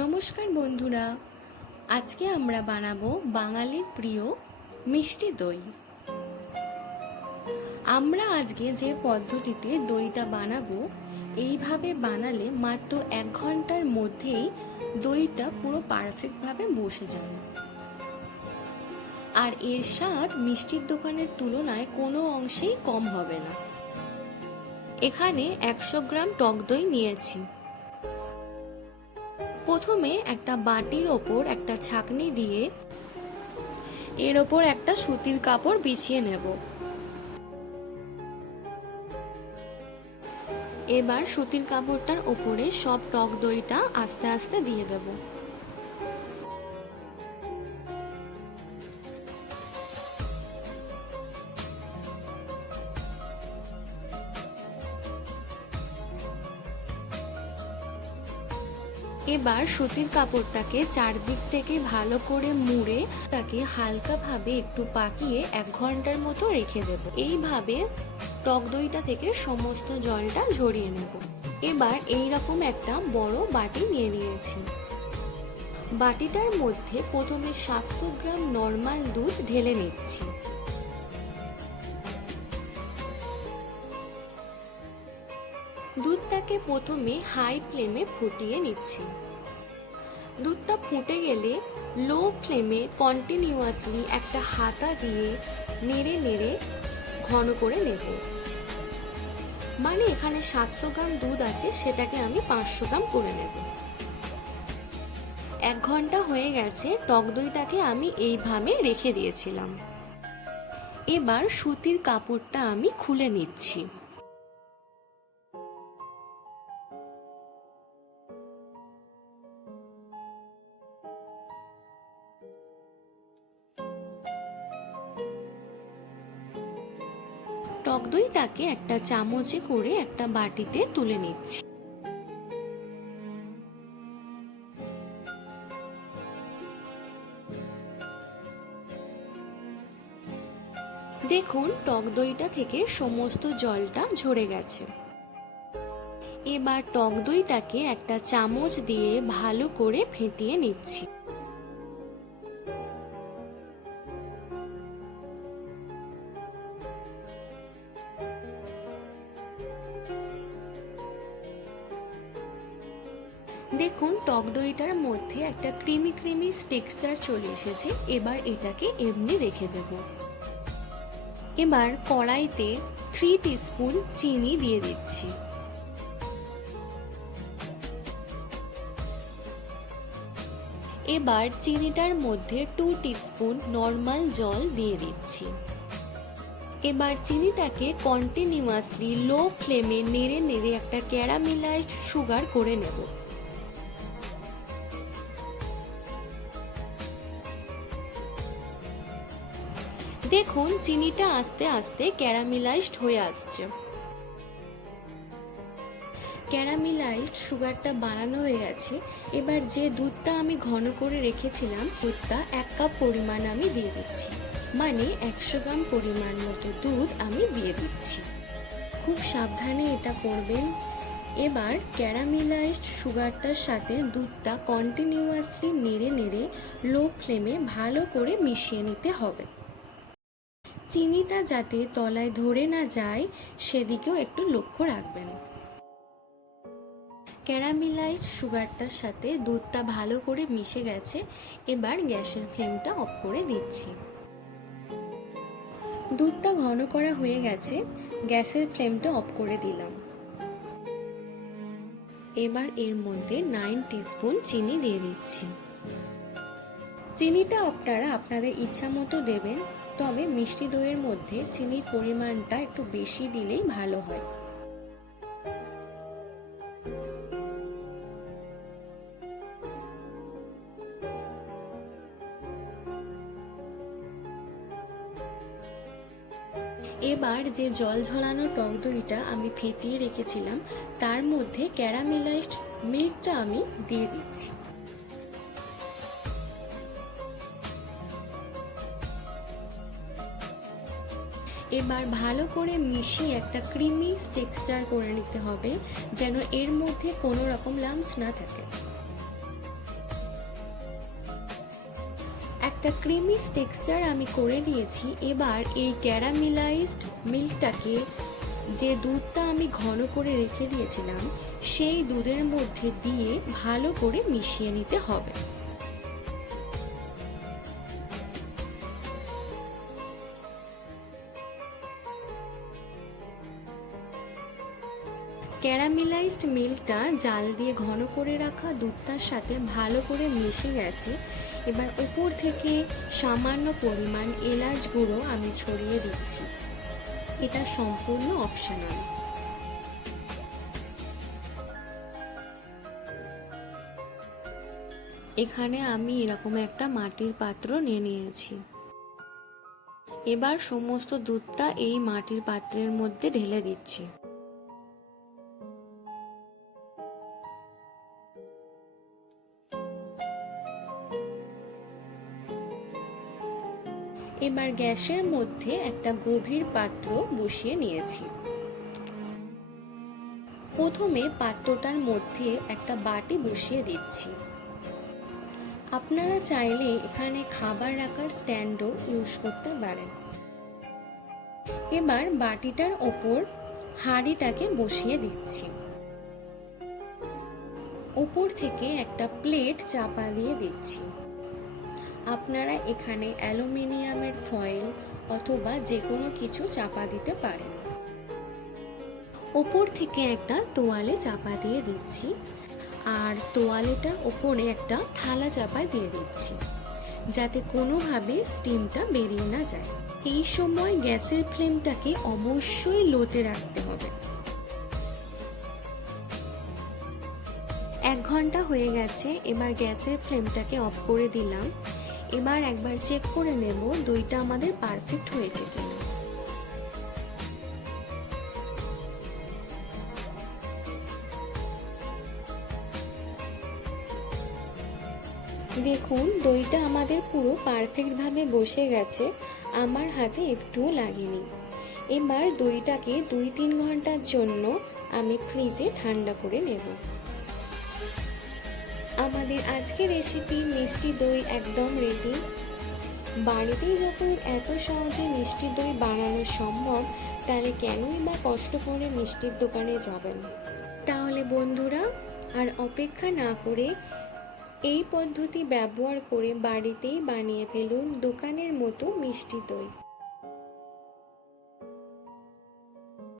নমস্কার বন্ধুরা, আজকে আমরা বানাবো বাঙালির প্রিয় মিষ্টি দই। আমরা আজকে যে পদ্ধতিতে দইটা বানাবো, এইভাবে বানালে মাত্র 1 ঘন্টার মধ্যেই দইটা পুরো পারফেক্টভাবে বসে যাবে। আর এর স্বাদ মিষ্টির দোকানের তুলনায় কোনো অংশেই কম হবে না। এখানে 100 গ্রাম টক দই নিয়েছি। প্রথমে একটা বাটির ওপর একটা ছাঁকনি দিয়ে এর ওপর একটা সুতির কাপড় বিছিয়ে নেব। এবার সুতির কাপড়টার ওপরে সব টক দইটা আস্তে আস্তে দিয়ে দেব। এবার সুতির কাপড়টাকে চারদিক থেকে ভালো করে মুড়ে তাকে হালকাভাবে একটু পাকিয়ে 1 ঘন্টার মতো রেখে দেব। এইভাবে টক দইটা থেকে সমস্ত জলটা ঝরিয়ে নেব। এবার এইরকম একটা বড় বাটি নিয়ে নিয়েছি। বাটিটার মধ্যে প্রথমে 700 গ্রাম নর্মাল দুধ ঢেলে নিচ্ছি। দুধটাকে প্রথমে হাই ফ্লেমে ফুটিয়ে নিচ্ছি। দুধটা ফুটে গেলে লো ফ্লেমে কন্টিনিউয়াসলি একটা হাতা দিয়ে নেড়ে নেড়ে ঘন করে নেব। মানে এখানে 700 গ্রাম দুধ আছে, সেটাকে আমি 500 গ্রাম করে নেব। 1 ঘন্টা হয়ে গেছে, টক দইটাকে আমি এইভাবে রেখে দিয়েছিলাম। এবার সুতির কাপড়টা আমি খুলে নিচ্ছি। টক দইটাকে একটা চামচে করে একটা বাটিতে তুলে নিচ্ছি। দেখুন, টক দইটা থেকে সমস্ত জলটা ঝরে গেছে। এবার টক দইটাকে একটা চামচ দিয়ে ভালো করে ফেটিয়ে নিচ্ছি। দেখুন, টক দইটার মধ্যে একটা ক্রিমি ক্রিমি টেক্সচার চলে এসেছে। এবার এটাকে এমনি রেখে দেব। এবার কড়াইতে 3 টিস্পুন চিনি দিয়ে দিচ্ছি। এবার চিনিটার মধ্যে 2 টিস্পুন নর্মাল জল দিয়ে দিচ্ছি। এবার চিনিটাকে কন্টিনিউয়াসলি লো ফ্লেমে নেড়ে নেড়ে একটা ক্যারামেলাইজড সুগার করে নেব। দেখুন, চিনিটা আস্তে আস্তে ক্যারামেলাইজড হয়ে আসছে। ক্যারামেলাইজড সুগারটা বানানো হয়ে গেছে। এবার যে দুধটা আমি ঘন করে রেখেছিলাম, দুধটা 1 কাপ পরিমাণ আমি দিয়ে দিচ্ছি। মানে 100 গ্রাম পরিমাণ মতো দুধ আমি দিয়ে দিচ্ছি। খুব সাবধানে এটা করবেন। এবার ক্যারামেলাইজড সুগারটার সাথে দুধটা কন্টিনিউয়াসলি নেড়ে নেড়ে লো ফ্লেমে ভালো করে মিশিয়ে নিতে হবে। চিনিটা যাতে তলায় ধরে না যায়, সেদিকেও একটু লক্ষ্য রাখবেন। ক্যারামেলাইজড সুগারটার সাথে দুধটা ভালো করে মিশে গেছে। এবার গ্যাসের ফ্লেমটা অফ করে দিচ্ছি। দুধটা ঘন করা হয়ে গেছে, গ্যাসের ফ্লেমটা অফ করে দিলাম। এবার এর মধ্যে 9 টিস্পুন চিনি দিয়ে দিচ্ছি। চিনিটা আপনারা আপনাদের ইচ্ছা মতো দেবেন, তবে মিষ্টি দইয়ের মধ্যে চিনির পরিমাণটা একটু বেশি দিলেই ভালো হয়। এবার যে জল ঝরানো টক দইটা আমি ফেটিয়ে রেখেছিলাম, তার মধ্যে ক্যারামেলাইজড মিল্কটা আমি দিয়ে দিচ্ছি। এবার ভালো করে মিশিয়ে একটা ক্রিমি টেক্সচার করে নিতে হবে, যেন এর মধ্যে কোনো রকম লাম্পস না থাকে। একটা ক্রিমি টেক্সচার আমি করে নিয়েছি। এবার এই ক্যারামেলাইজড মিল্কটাকে, যে দুধটা আমি ঘন করে রেখে দিয়েছিলাম, সেই দুধের মধ্যে দিয়ে ভালো করে মিশিয়ে নিতে হবে। ক্যারামেলাইজড মিল্কটা জাল দিয়ে ঘন করে রাখা দুধটার সাথে ভালো করে মিশে গেছে। এবার উপর থেকে সামান্য পরিমাণ এলাচ গুঁড়ো আমি ছড়িয়ে দিচ্ছি। এটা সম্পূর্ণ অপশনাল। এখানে আমি এরকম একটা মাটির পাত্র নিয়ে নিয়েছি। এবার সমস্ত দুধটা এই মাটির পাত্রের মধ্যে ঢেলে দিচ্ছি। এবার গ্যাসের মধ্যে একটা গভীর পাত্র বসিয়ে নিয়েছি। প্রথমে পাত্রটার মধ্যে একটা বাটি বসিয়ে দিচ্ছি। আপনারা চাইলে এখানে খাবার রাখার স্ট্যান্ডও ইউজ করতে পারেন। এবার বাটিটার ওপর হাঁড়িটাকে বসিয়ে দিচ্ছি। উপর থেকে একটা প্লেট চাপা দিয়ে দিচ্ছি। আপনারা এখানে অ্যালুমিনিয়ামের ফয়েল অথবা যে কোনো কিছু চাপা দিতে পারেন। ওপর থেকে একটা তোয়ালে চাপা দিয়ে দিচ্ছি, আর তোয়ালেটার ওপরে একটা থালা চাপা দিয়ে দিচ্ছি, যাতে কোনোভাবে স্টিমটা বেরিয়ে না যায়। এই সময় গ্যাসের ফ্লেমটাকে অবশ্যই লোতে রাখতে হবে। 1 ঘন্টা হয়ে গেছে। এবার গ্যাসের ফ্লেমটাকে অফ করে দিলাম। এবার একবার চেক করে নেব দইটা আমাদের পারফেক্ট হয়েছে কিনা। দেখুন, দইটা আমাদের পুরো পারফেক্টভাবে বসে গেছে, আমার হাতে একটুও লাগেনি। এবার দইটাকে 2-3 ঘন্টার জন্য আমি ফ্রিজে ঠান্ডা করে নেব। আমাদের আজকের রেসিপি মিষ্টি দই একদম রেডি। বাড়িতেই যখন এত সহজে মিষ্টি দই বানানো সম্ভব, তাহলে কেনই বা কষ্ট করে মিষ্টির দোকানে যাবেন। তাহলে বন্ধুরা, আর অপেক্ষা না করে এই পদ্ধতি ব্যবহার করে বাড়িতেই বানিয়ে ফেলুন দোকানের মতো মিষ্টি দই।